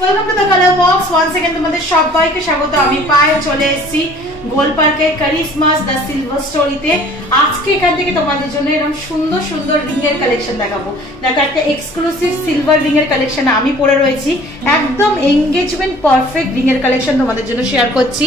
Welcome to the colour box. Once again তোমাদের সবাইকে স্বাগত। আমি পায়েল চলে এসেছি গোল পার্কের কারিশমাস দ্য সিলভার স্টোরিতে। আজকে এখান থেকে তোমাদের জন্য এরকম সুন্দর সুন্দর রিং এর কালেকশন দেখাবো। দেখো একটা এক্সক্লুসিভ সিলভার রিং এর কালেকশন আমি পরে রয়েছি, একদম এঙ্গেজমেন্ট পারফেক্ট রিং এর কালেকশন তোমাদের জন্য শেয়ার করছি।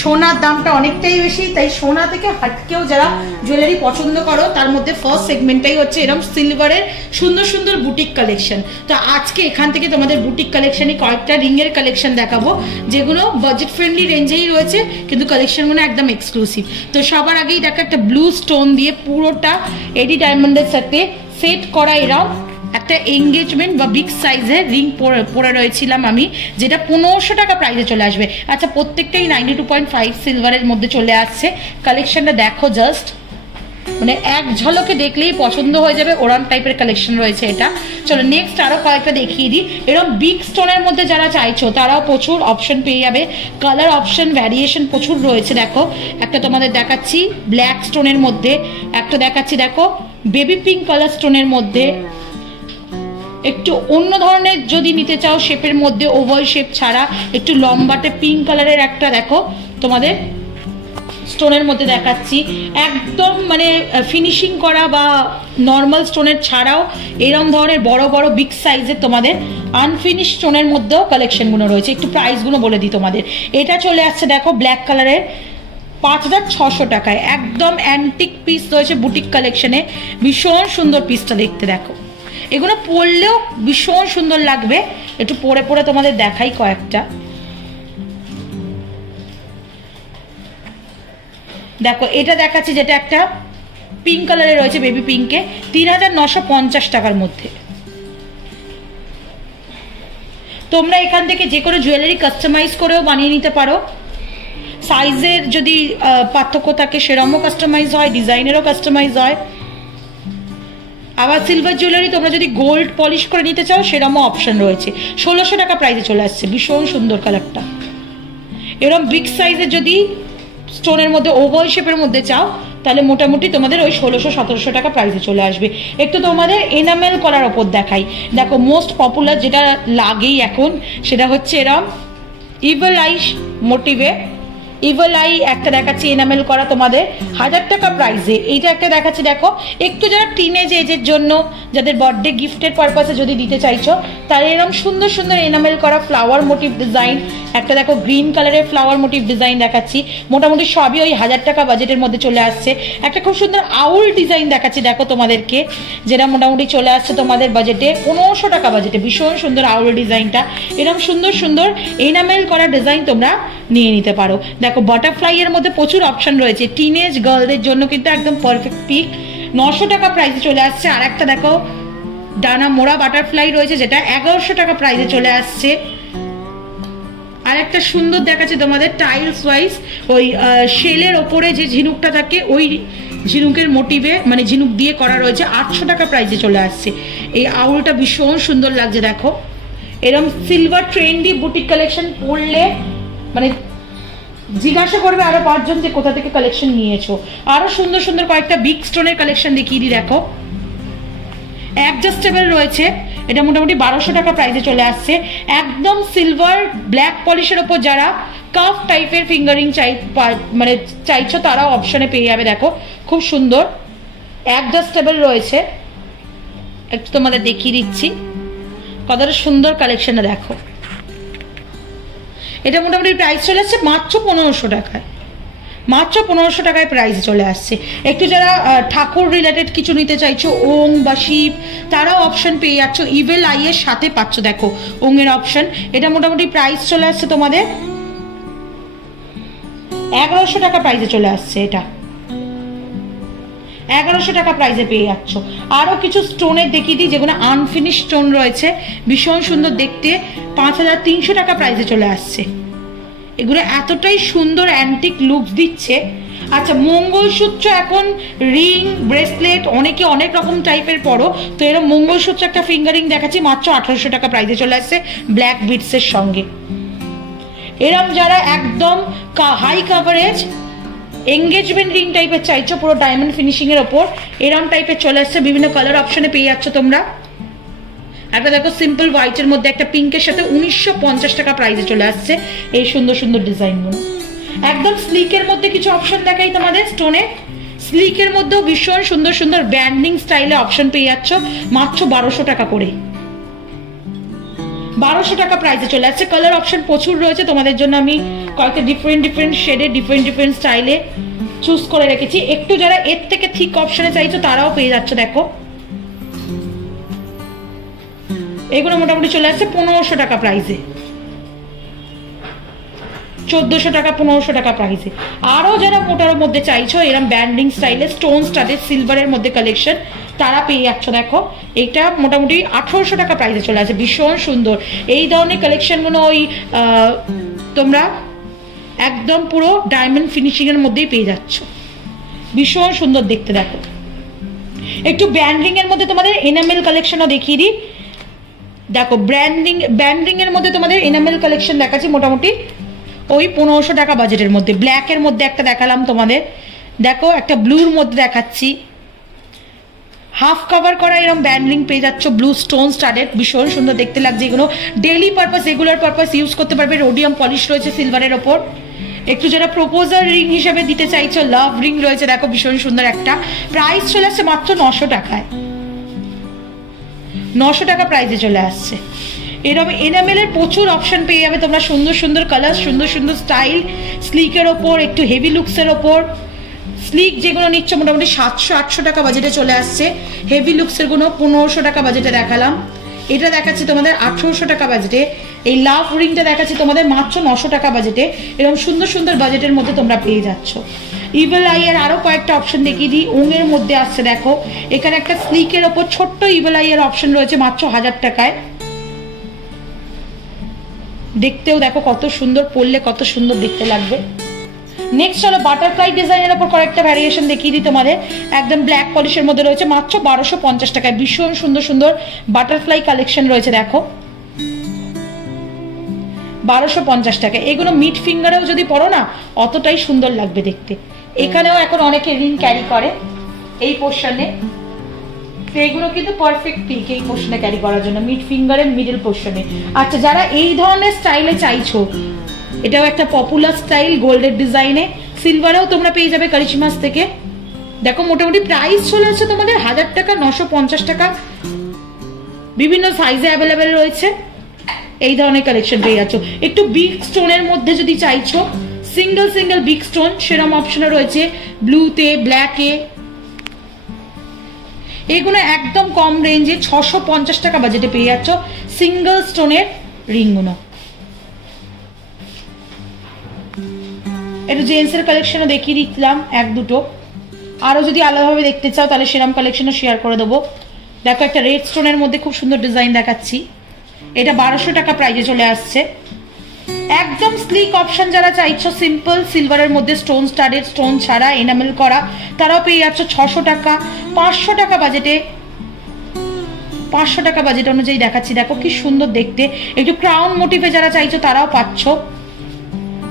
সোনার দামটা অনেকটাই বেশি, তাই সোনা থেকে হাটকেও যারা জুয়েলারি পছন্দ করো তার মধ্যে ফার্স্ট সেগমেন্টটাই হচ্ছে এরকম সিলভারের সুন্দর সুন্দর বুটিক কালেকশন। তো আজকে এখান থেকে তোমাদের বুটিক কালেকশনে কয়েকটা রিং এর কালেকশন দেখাবো, যেগুলো বাজেট ফ্রেন্ডলি রেঞ্জেই রয়েছে, কিন্তু কালেকশনগুলো একদম এক্সক্লুসিভ। তো সবার আগেই দেখো একটা ব্লু স্টোন দিয়ে পুরোটা এডি ডায়মন্ডের সাথে সেট করা এরকম একটা এঙ্গেজমেন্ট বা বিগ সাইজের রিং পরে রয়েছিলাম আমি, যেটা 1500 টাকা প্রাইসে চলে আসবে। আচ্ছা, প্রত্যেকটাই 92.5 সিলভারের মধ্যে চলে আসছে। কালেকশনটা দেখো, জাস্ট মানে এক ঝলকে দেখলেই পছন্দ হয়ে যাবে, ওরাম টাইপের কালেকশন রয়েছে এটা। চলো নেক্সট আরো কয়েকটা দেখিয়ে দিই। এরকম বিগ স্টোনের মধ্যে যারা চাইছো তারাও প্রচুর অপশন পেয়ে যাবে, কালার অপশন ভ্যারিয়েশন প্রচুর রয়েছে। দেখো একটা তোমাদের দেখাচ্ছি ব্ল্যাক স্টোনের মধ্যে, একটা দেখাচ্ছি দেখো বেবি পিঙ্ক কালার স্টোনের মধ্যে, একটু অন্য ধরনের যদি নিতে চাও শেপের মধ্যে, ওভাল শেপ ছাড়া একটু লম্বাটে পিঙ্ক কালারের একটা দেখো তোমাদের স্টোনের মধ্যে দেখাচ্ছি, একদম মানে ফিনিশিং করা বা নর্মাল স্টোনের ছাড়াও এরকম ধরনের বড় বড় বিগ সাইজের তোমাদের আনফিনিশ স্টোনের মধ্যেও কালেকশনগুলো রয়েছে। একটু প্রাইসগুলো বলে দিই তোমাদের। এটা চলে আসছে দেখো ব্ল্যাক কালারের 5600 টাকায়, একদম অ্যান্টিক পিস রয়েছে বুটিক কালেকশনে। ভীষণ সুন্দর পিসটা দেখতে, দেখো এগুলো পরলেও ভীষণ সুন্দর লাগবে। একটু পরে পরে তোমাদের দেখাই কয়েকটা। দেখো এটা দেখাচ্ছি যেটা একটা পিঙ্ক কালারে রয়েছে, বেবি পিঙ্কে, 3950 টাকার মধ্যে। তোমরা এখান থেকে যে কোনো জুয়েলারি কাস্টমাইজ করেও বানিয়ে নিতে পারো। সাইজের যদি পার্থক্য থাকে সেরকমও কাস্টমাইজ হয়, ডিজাইনেরও কাস্টমাইজ হয়। আবার সিলভার জুয়েলারি তোমরা যদি গোল্ড পলিশ করে নিতে চাও সেরকমও অপশন রয়েছে। 1600 টাকা প্রাইসে চলে আসছে, ভীষণ সুন্দর কালারটা। এরকম বিগ সাইজের যদি স্টোনের মধ্যে ওভাল শেপের মধ্যে চাও তাহলে মোটামুটি তোমাদের ওই 1600-1700 টাকা প্রাইসে চলে আসবে। একটু তোমাদের এনামেল করার ওপর দেখাই। দেখো মোস্ট পপুলার যেটা লাগেই এখন সেটা হচ্ছে এরম ইভল আই মোটিভে, ইভল আই একটা দেখাচ্ছি এনামেল করা তোমাদের 1000 টাকা প্রাইসে। এইটা একটা দেখাচ্ছি দেখো, একটু যারা টিনেজ এজের জন্য, যাদের বার্থডে গিফটের পারপাসে যদি দিতে চাইছো তাহলে এরকম সুন্দর সুন্দর এনামেল করা ফ্লাওয়ার মোটিভ ডিজাইন, একটা দেখো গ্রিন কালারের ফ্লাওয়ার মোটিভ ডিজাইন দেখাচ্ছি। মোটামুটি সবই ওই 1000 টাকা বাজেটের মধ্যে চলে আসছে। একটা খুব সুন্দর আউল ডিজাইন দেখাচ্ছি দেখো তোমাদেরকে, যেটা মোটামুটি চলে আসছে তোমাদের বাজেটে 1500 টাকা বাজেটে। ভীষণ সুন্দর আউল ডিজাইনটা, এরকম সুন্দর সুন্দর এনামেল করা ডিজাইন তোমরা নিয়ে নিতে পারো। দেখো বাটারফ্লাই এর মধ্যে প্রচুর অপশন রয়েছে, টিনেজ গার্লদের জন্য কিন্তু একদম পারফেক্ট পিক। 900 টাকা প্রাইসে চলে আসছে। আর একটা দেখো ডানা মোড়া বাটারফ্লাই রয়েছে, যেটা 1100 টাকা প্রাইসে চলে আসছে। আর একটা সুন্দর দেখাচ্ছে তোমাদের টাইলস ওয়াইজ ওই শেলের ওপরে যে ঝিনুকটা থাকে ওই ঝিনুকের মোটিভে, মানে ঝিনুক দিয়ে করা রয়েছে, 800 টাকা প্রাইসে চলে আসছে। এই আউলটা ভীষণ সুন্দর লাগছে। দেখো এরকম সিলভার ট্রেন্ডি বুটিক কালেকশন পরলে মানে জিজ্ঞাসা করবে আরো 5 জন যে কোথা থেকে কালেকশন নিয়েছো। আরো সুন্দর সুন্দর কয়েকটা বিগ স্টোনের কালেকশন দেখিয়ে দিই। দেখো অ্যাডজাস্টেবল রয়েছে, এটা মোটামুটি 1200 টাকা প্রাইসে চলে আসছে। একদম সিলভার ব্ল্যাক পলিশের ওপর যারা কাফ টাইপের ফিঙ্গারিং মানে চাইছো তারাও অপশনে পেয়ে যাবে। দেখো খুব সুন্দর অ্যাডজাস্টেবল রয়েছে, একটু তোমাদের দেখিয়ে দিচ্ছি কতটা সুন্দর কালেকশনটা। দেখো এটা মোটামুটি প্রাইস চলে আসছে মাত্র 1500 টাকায়, মাত্র 1500 টাকায় প্রাইস চলে আসছে। একটু যারা ঠাকুর রিলেটেড কিছু নিতে চাইছো, ওং বা শিব, তারাও অপশন পেয়ে যাচ্ছ। ইভেল আই এর সাথে পাচ্ছ দেখো ওং এর অপশন। এটা মোটামুটি প্রাইস চলে আসছে তোমাদের 1100 টাকা প্রাইসে চলে আসছে। এটা 1100 টাকা প্রাইসে পেয়ে যাচ্ছ। আরো কিছু স্টোনের দেখিয়ে দিই যেগুলো আনফিনিশ স্টোন রয়েছে, ভীষণ সুন্দর দেখতে, 5300 টাকা প্রাইসে চলে আসছে। এগুলো এতটাই সুন্দর অ্যান্টিক লুক দিচ্ছে। আচ্ছা, মঙ্গলসূত্র এখন রিং ব্রেসলেট অনেকে অনেক রকম টাইপের পরো, তো এরকম মঙ্গলসূত্র একটা ফিঙ্গারিং দেখাচ্ছি মাত্র 1800 টাকা প্রাইসে চলে আসছে ব্ল্যাক বিটসের সঙ্গে। এরম যারা একদম হাই কাভারেজ এঙ্গেজমেন্ট রিং টাইপের চাইছো পুরো ডায়মন্ড ফিনিশিং এর ওপর, এরম টাইপের চলে আসছে, বিভিন্ন কালার অপশনে পেয়ে যাচ্ছ তোমরা। একটা দেখো সিম্পল হোয়াইটের মধ্যে একটা পিঙ্কের সাথে 1950 টাকা প্রাইসে চলে আসছে এই সুন্দর সুন্দর ডিজাইনগুলো। একদম স্লিকের মধ্যে কিছু অপশন দেখাই তোমাদের স্টোনে। স্লিকের মধ্যেও ভীষণ সুন্দর সুন্দর ব্যান্ডিং স্টাইলে অপশন পেয়ে যাচ্ছ মাত্র 1200 টাকা করে। 1200 টাকা প্রাইসে চলে আসছে। কালার অপশন প্রচুর রয়েছে তোমাদের জন্য, আমি কয়েকটা ডিফারেন্ট শেডে ডিফারেন্ট স্টাইলে চুজ করে রেখেছি। একটু যারা এর থেকে থিক অপশনে চাইছো তারাও পেয়ে যাচ্ছ। দেখো এগুলো মোটামুটি চলে আসছে 1500 টাকা প্রাইসে, 1400 টাকা 1500 টাকা প্রাইসে। আরো যারা মোটার মধ্যে চাইছো এরকম ব্যান্ডিং স্টাইলে স্টোন স্টাডেড সিলভারের মধ্যে কালেকশন তারা পেয়ে যাচ্ছ। দেখো এটা মোটামুটি 1800 টাকা প্রাইসে চলে আসে, ভীষণ সুন্দর। এই ধরনের কালেকশনগুলো ওই তোমরা একদম পুরো ডায়মন্ড ফিনিশিং এর মধ্যেই পেয়ে যাচ্ছ, ভীষণ সুন্দর দেখতে। দেখো একটু ব্যান্ডিং এর মধ্যে তোমাদের এনামেল কালেকশনও দেখিয়ে দিই। দেখো ব্যান্ডিং এর মধ্যে তোমাদের এনামেল কালেকশন দেখাচ্ছি মোটামুটি ওই 1500 টাকা বাজেটের মধ্যে। ব্ল্যাক এর মধ্যে একটা দেখালাম তোমাদের, দেখো একটা ব্লুর মধ্যে দেখাচ্ছি, হাফ কভার করা এরকম ব্যান্ডিং পেয়ে যাচ্ছ ব্লু স্টোন স্টাডেড, ভীষণ সুন্দর দেখতে লাগছে। এগুলো daily purpose regular purpose use করতে পারবে। রোডিয়াম পলিশ রয়েছে সিলভারের ওপর। একটু যারা প্রপোজাল রিং হিসেবে দিতে চাইছো লাভ রিং রয়েছে, দেখো ভীষণ সুন্দর একটা। প্রাইস চলে আসছে মাত্র 900 টাকায়, 900 টাকা প্রাইসে চলে আসছে। এরকম এনামেলের প্রচুর অপশন পেয়ে যাবে তোমরা, সুন্দর সুন্দর কালার, সুন্দর সুন্দর স্টাইল, স্লিকের ওপর একটু হেভি লুকসের ওপর। স্লিক যেগুলো নিচ্ছ মোটামুটি 700-800 টাকা বাজেটে চলে আসছে। হেভি লুকসের গুলো 1500 টাকা বাজেটে দেখালাম। এটা দেখাচ্ছি তোমাদের 1800 টাকা বাজেটে। এই লাভ রিংটা দেখাচ্ছি তোমাদের মাত্র 900 টাকা বাজেটে। এরকম সুন্দর সুন্দর বাজেটের মধ্যে তোমরা পেয়ে যাচ্ছ। ইভেল আই এর আরো কয়েকটা অপশন দেখিয়ে দিই। ওঙের মধ্যে আসছে দেখো, এখানে একটা স্লিকের ওপর ছোট্ট ইভেল আই এর অপশন রয়েছে মাত্র 1000 টাকায়। দেখতেও দেখো কত সুন্দর, পরলে কত সুন্দর দেখতে লাগবে। নেক্সট চলো বাটারফ্লাই ডিজাইনের উপর কয়েকটা ভ্যারিয়েশন দেখিয়ে দিই তোমাদের। একদম ব্ল্যাক পলিশের মধ্যে রয়েছে মাত্র 1250 টাকায়। ভীষণ সুন্দর সুন্দর বাটারফ্লাই কালেকশন রয়েছে দেখো, 1250 টাকা। এগুলো মিড ফিঙ্গারেও যদি পরো না অতটাই সুন্দর লাগবে দেখতে। এখানেও এখন অনেকে রিং ক্যারি করে এই পোর্শনে, এগুলো কিন্তু পারফেক্ট পিক এই পোর্শনে ক্যারি করার জন্য, মিড ফিঙ্গারের মিডল পোর্শনে। আচ্ছা যারা এই ধরনের স্টাইলে চাইছো, এটাও একটা পপুলার স্টাইল গোল্ডের ডিজাইনে, সিলভারেও তোমরা পেয়ে যাবে কারিশমাস থেকে। দেখো মোটামুটি প্রাইস চলে আসছে তোমাদের 1000 টাকা, 950 টাকা, বিভিন্ন সাইজে অ্যাভেলেবেল রয়েছে। এই ধরনের কালেকশন পেয়ে যাচ্ছ। একটু বিগ স্টোনের মধ্যে যদি চাইছো সিঙ্গেল বিগ স্টোন, সেরকম অপশনও রয়েছে ব্লুতে, ব্ল্যাকে। এগুলো একদম কম রেঞ্জে 650 টাকা বাজেটে পেয়ে যাচ্ছ সিঙ্গেল স্টোনের রিংগুলো। একটু জেন্টসের কালেকশনও দেখিয়ে দিচ্ছিলাম এক দুটো, আরো যদি আলাদাভাবে দেখতে চাও তাহলে সেরকম কালেকশনও শেয়ার করে দেবো। দেখো একটা রেড স্টোনের মধ্যে খুব সুন্দর ডিজাইন দেখাচ্ছি, এটা 1200 টাকা প্রাইজে চলে আসছে। একদম স্লিক অপশন যারা চাইছো সিম্পল সিলভারের মধ্যে স্টোন স্টাডেড, স্টোন ছাড়া এনামেল করা, তারাও পেয়ে যাচ্ছ 600 টাকা। 500 টাকা বাজেটে, 500 টাকা বাজেট অনুযায়ী দেখাচ্ছি। দেখো কি সুন্দর দেখতে। একটু ক্রাউন মোটিভে যারা চাইছো তারাও পাচ্ছ।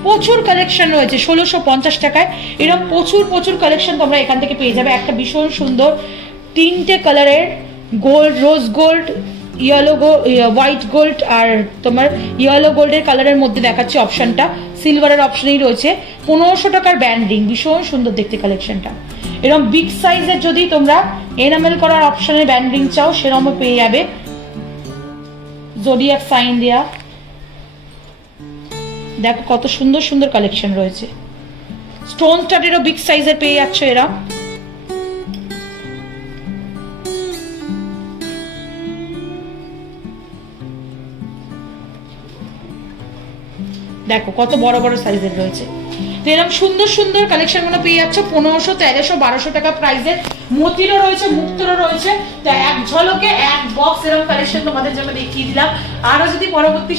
প্রচুর কালেকশন রয়েছে 1650 টাকায়। এরকম প্রচুর কালেকশন তোমরা এখান থেকে পেয়ে যাবে। একটা ভীষণ সুন্দর 3টে কালারের gold, rose gold, yellow white gold আর তোমার ইয়েলো গোল্ডের কালারের মধ্যে দেখাচ্ছি অপশনটা। সিলভারের অপশনেই রয়েছে। 1500 টাকার ব্যান্ডিং, ভীষণ সুন্দর দেখতে কালেকশনটা। এরকম বিগ সাইজের যদি তোমরা এনামেল করার অপশনের ব্যান্ডিং চাও সেরকমও পেয়ে যাবে। জোডিয়াক সাইন দেয়া, দেখো কত সুন্দর সুন্দর কালেকশন রয়েছে। স্টোন স্টাডেরও বিগ সাইজের পেয়ে যাচ্ছ এরা। দেখো কত বড় বড় সাইজের রয়েছে। তো এরকম সুন্দর সুন্দর কালেকশন গুলো পেয়ে যাচ্ছ 1500, 1300, 1200 টাকা প্রাইসের। মতিরও রয়েছে, মুক্তরও রয়েছে। তো এক ঝলকে এক বক্স এরকম কালেকশন তোমাদের জন্য দেখিয়ে দিলাম। আরো যদি পরবর্তী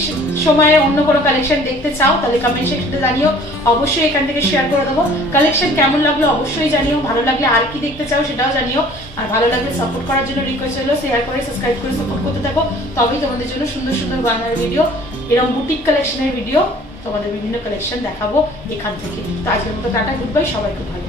সময়ে অন্য কোনো কালেকশন দেখতে চাও তাহলে কমেন্ট সেকশনে জানিও, অবশ্যই এখান থেকে শেয়ার করে দেবো। কালেকশন কেমন লাগলো অবশ্যই জানিও, ভালো লাগলে আর কি দেখতে চাও সেটাও জানিও। আর ভালো লাগলে সাপোর্ট করার জন্য রিকোয়েস্ট হলো শেয়ার করে সাবস্ক্রাইব করে সাপোর্ট করতে থাকো, তবেই তোমাদের জন্য সুন্দর সুন্দর গয়নার ভিডিও, এরকম বুটিক কালেকশনের ভিডিও, তোমাদের বিভিন্ন কালেকশন দেখাবো এখান থেকে। তো আজকের মতো টাটা, গুড বাই, সবাই খুব ভালো।